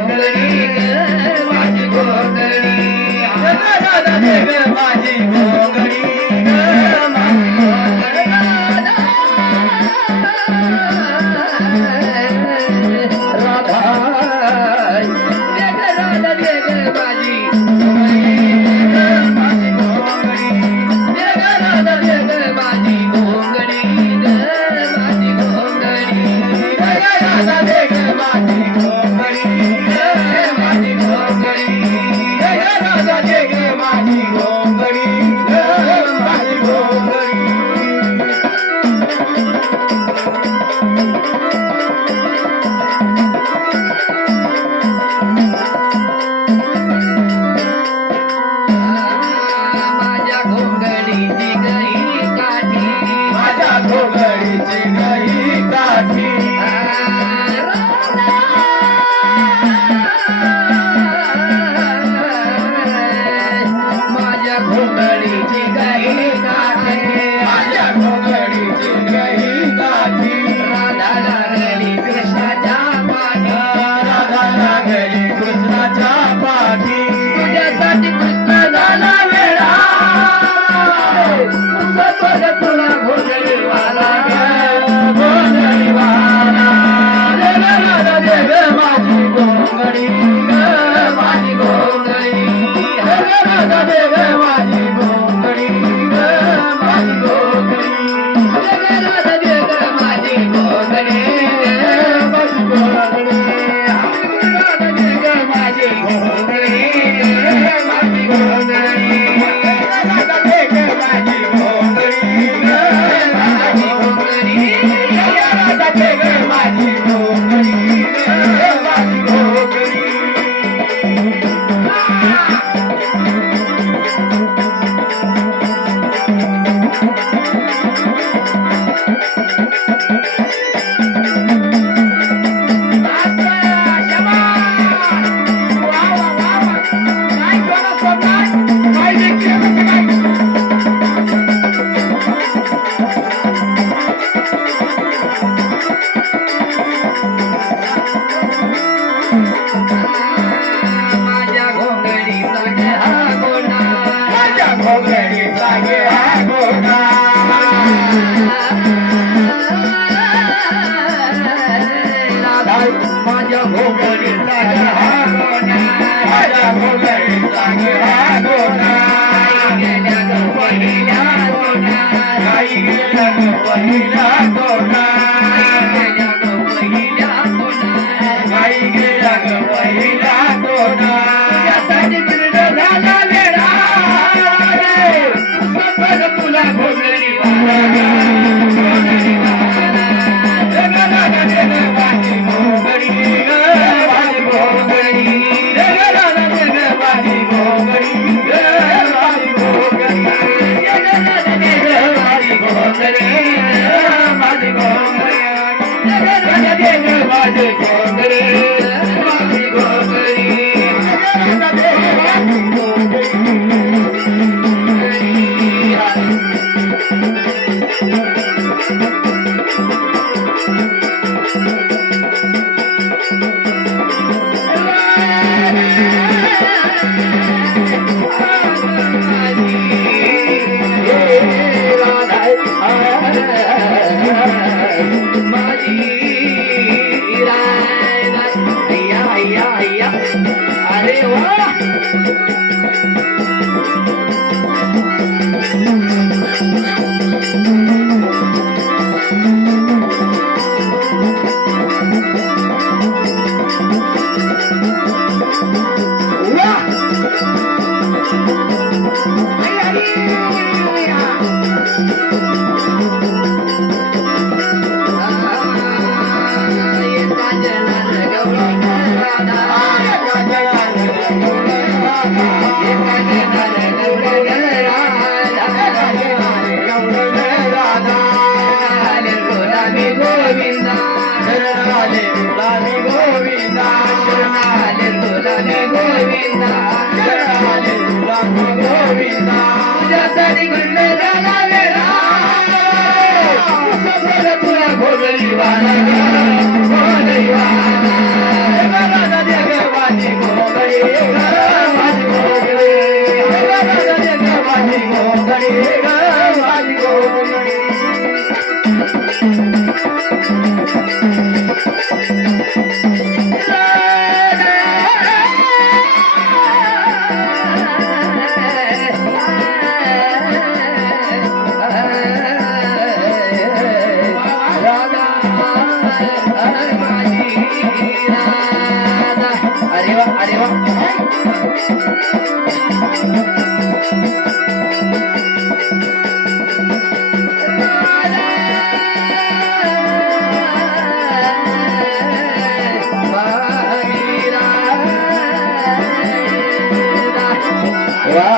घोंगडी ग माझी घोंगडी राधा दे ग माझी घोंगडी ग माझी घोंगडी राधा दे ग माझी माझी घोंगडी राधा दे ग माझी घोंगडी ग माझी घोंगडी राधा दे ग माझी घोंगडी ग माझी घोंगडी राधा दे ग माझी घोंगडी ग माझी घोंगडी माझ्या घोंगडीची गई काठी माझ्या घोंगडीची गई काठी माझ्या घोंगडीची गई काठी माझ्या घोंगडीची गई काठी राधा लागली कृष्णाच्या पाठी राधा लागली कृष्णाच्या पाठी तुझ्यासाठी कृष्ण झाला वेळा तुझं तुला घोंगडी वाला घोंगडी वाला राधा दे ग माझी घोंगडी ग माझी घोंगडी राधा दे ग माझी घोंगडी ग माझी घोंगडी राधा दे ग माझी घोंगडी माझी घोंगडी राधा दे ग माझी घोंगडी माझी घोंगडी राधा दे ग माझी घोंगडी ग माझी घोंगडी राधा दे ग माझी घोंगडी ग माझी घोंगडी माझ्या घोंगडीचा हा गोडा माझ्या घोंगडीचा गे हा घोडा राधा माझ्या घोंगडीचा हा गोडा माझ्या घोंगडीचा गे हा घोडा गेल्या ग पहिल्या गोडा काही गेला ग पहिला घोडा गेल्या ग पहिल्या गोडा काही गेला ग पहिला घोडा त्यासाठी कृष्ण झाला वेडा सफर तुला घोंगडी वाला घोंगडी वाला राधा दे ग माझी घोंगडी ग माझी घोंगडी राधा दे ग माझी घोंगडी ग माझी घोंगडी राधा दे ग माझी घोंगडी माझी घोंगडी राधा दे ग माझी घोंगडी माझी घोंगडी राधा दे ग माझी घोंगडी अरे वा तुझ्यासाठी घडले झाला वेळा तुला भोगली वाला भोगली वाला अरे वा वा